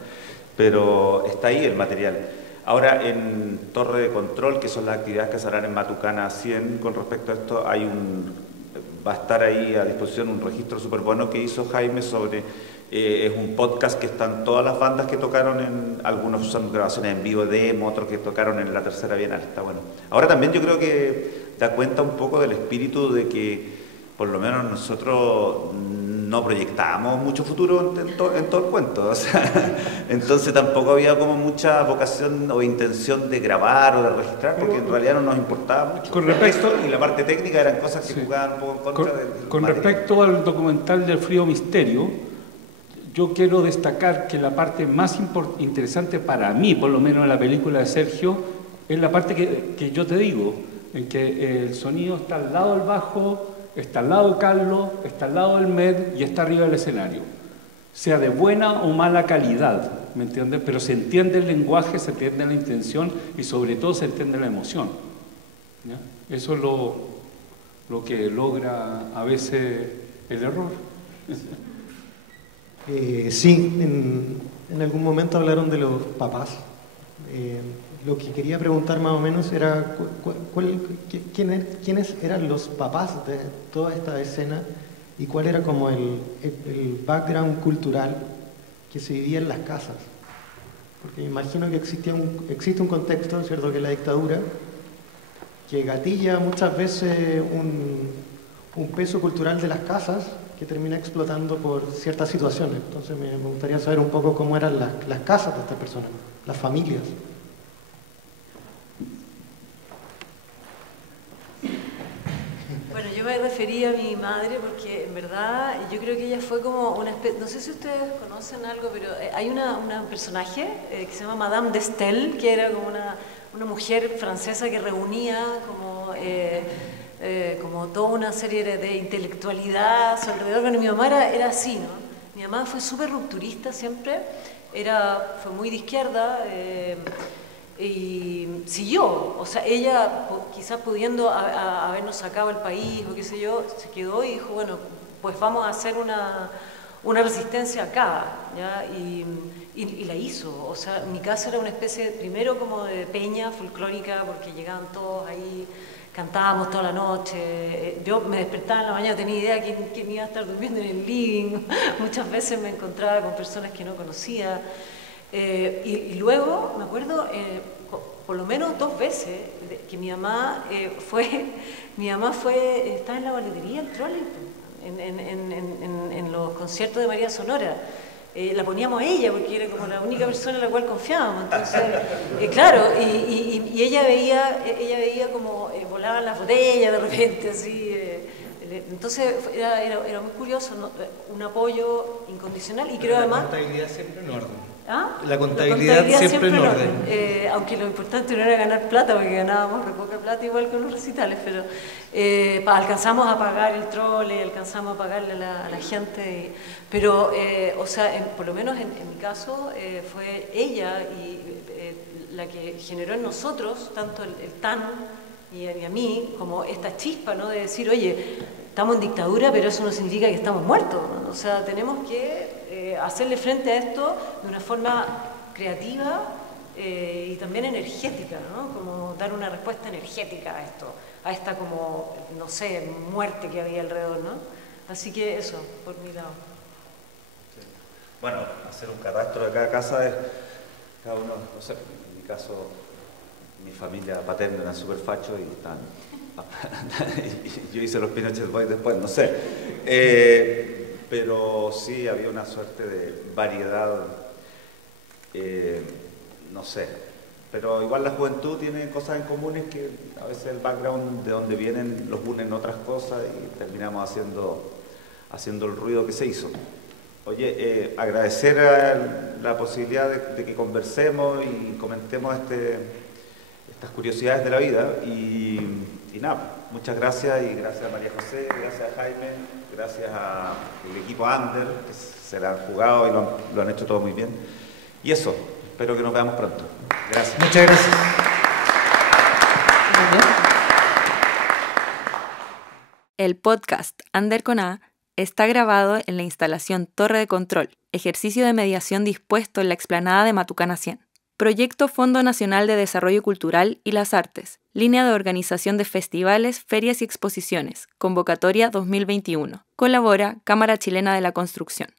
pero está ahí el material. Ahora, en Torre de Control, que son las actividades que se harán en Matucana 100, con respecto a esto, va a estar ahí a disposición un registro súper bueno que hizo Jaime sobre, es un podcast que están todas las bandas que tocaron, algunos son grabaciones en vivo, demo, otros que tocaron en la tercera Bienal, está bueno. Ahora también yo creo que da cuenta un poco del espíritu de que, por lo menos nosotros no proyectábamos mucho futuro en todo el cuento, o sea, entonces tampoco había como mucha vocación o intención de grabar o de registrar, porque en realidad no nos importaba mucho. Con respecto, y la parte técnica eran cosas que jugaban un poco en contra del Con respecto al documental del Frío Misterio, yo quiero destacar que la parte más interesante para mí, por lo menos en la película de Sergio, es la parte que yo te digo, en que el sonido está al lado del bajo, está al lado de Carlos, está al lado del MED y está arriba del escenario. Sea de buena o mala calidad, ¿me entiendes? Pero se entiende el lenguaje, se entiende la intención y sobre todo se entiende la emoción, ¿ya? Eso es lo que logra a veces el error. Sí, en algún momento hablaron de los papás. Lo que quería preguntar más o menos era quiénes eran los papás de toda esta escena y cuál era como el background cultural que se vivía en las casas. Porque me imagino que existe un contexto, ¿cierto?, que es la dictadura, que gatilla muchas veces un peso cultural de las casas que termina explotando por ciertas situaciones. Entonces me gustaría saber un poco cómo eran las casas de estas personas, las familias. Bueno, yo me refería a mi madre porque en verdad yo creo que ella fue como una especie, no sé si ustedes conocen algo, pero hay un personaje que se llama Madame de Staël, que era como una mujer francesa que reunía como toda una serie de intelectualidad a su alrededor. Bueno, mi mamá era así, ¿no? Mi mamá fue súper rupturista siempre, fue muy de izquierda, y siguió, o sea, ella quizás pudiendo habernos sacado el país o qué sé yo, se quedó y dijo, bueno, pues vamos a hacer una resistencia acá, ¿ya? Y la hizo. O sea, mi casa era una especie, primero como de peña folclórica, porque llegaban todos ahí, cantábamos toda la noche. Yo me despertaba en la mañana, tenía idea quién iba a estar durmiendo en el living. Muchas veces me encontraba con personas que no conocía. Y luego, me acuerdo, por lo menos 2 veces, que mi mamá estaba en la balletería, el Trolley, en los conciertos de María Sonora. La poníamos a ella porque era como la única persona en la cual confiábamos. Entonces, claro, y ella veía como volaban las botellas de repente, así. Entonces era muy curioso, ¿no? Un apoyo incondicional y creo además... La contabilidad siempre en orden. ¿Ah? La contabilidad siempre en orden. Aunque lo importante no era ganar plata, porque ganábamos re poca plata igual que en los recitales, pero alcanzamos a pagar el trole, alcanzamos a pagarle a la gente, pero o sea, por lo menos en mi caso fue ella la que generó en nosotros tanto el TAN y a mí como esta chispa, ¿no? De decir, oye, estamos en dictadura, pero eso no significa que estamos muertos, ¿no? O sea, tenemos que hacerle frente a esto de una forma creativa y también energética, ¿no? Como dar una respuesta energética a esto, a esta como, no sé, muerte que había alrededor, ¿no? Así que eso, por mi lado. Sí. Bueno, hacer un catastro de cada casa es, cada uno, no sé, en mi caso, mi familia paterna era súper facho y están... yo hice los Pinochet Boys después, no sé. Pero sí había una suerte de variedad, no sé. Pero igual la juventud tiene cosas en comunes que a veces el background de donde vienen los unen otras cosas y terminamos haciendo el ruido que se hizo. Oye, agradecer la posibilidad de que conversemos y comentemos estas curiosidades de la vida y nada, muchas gracias y gracias a María José, gracias a Jaime, gracias al equipo Ander, que se la han jugado y lo han hecho todo muy bien. Y eso, espero que nos veamos pronto. Gracias. Muchas gracias. El podcast Ander con A está grabado en la instalación Torre de Control, ejercicio de mediación dispuesto en la explanada de Matucana 100. Proyecto Fondo Nacional de Desarrollo Cultural y las Artes, línea de organización de festivales, ferias y exposiciones, convocatoria 2021. Colabora Cámara Chilena de la Construcción.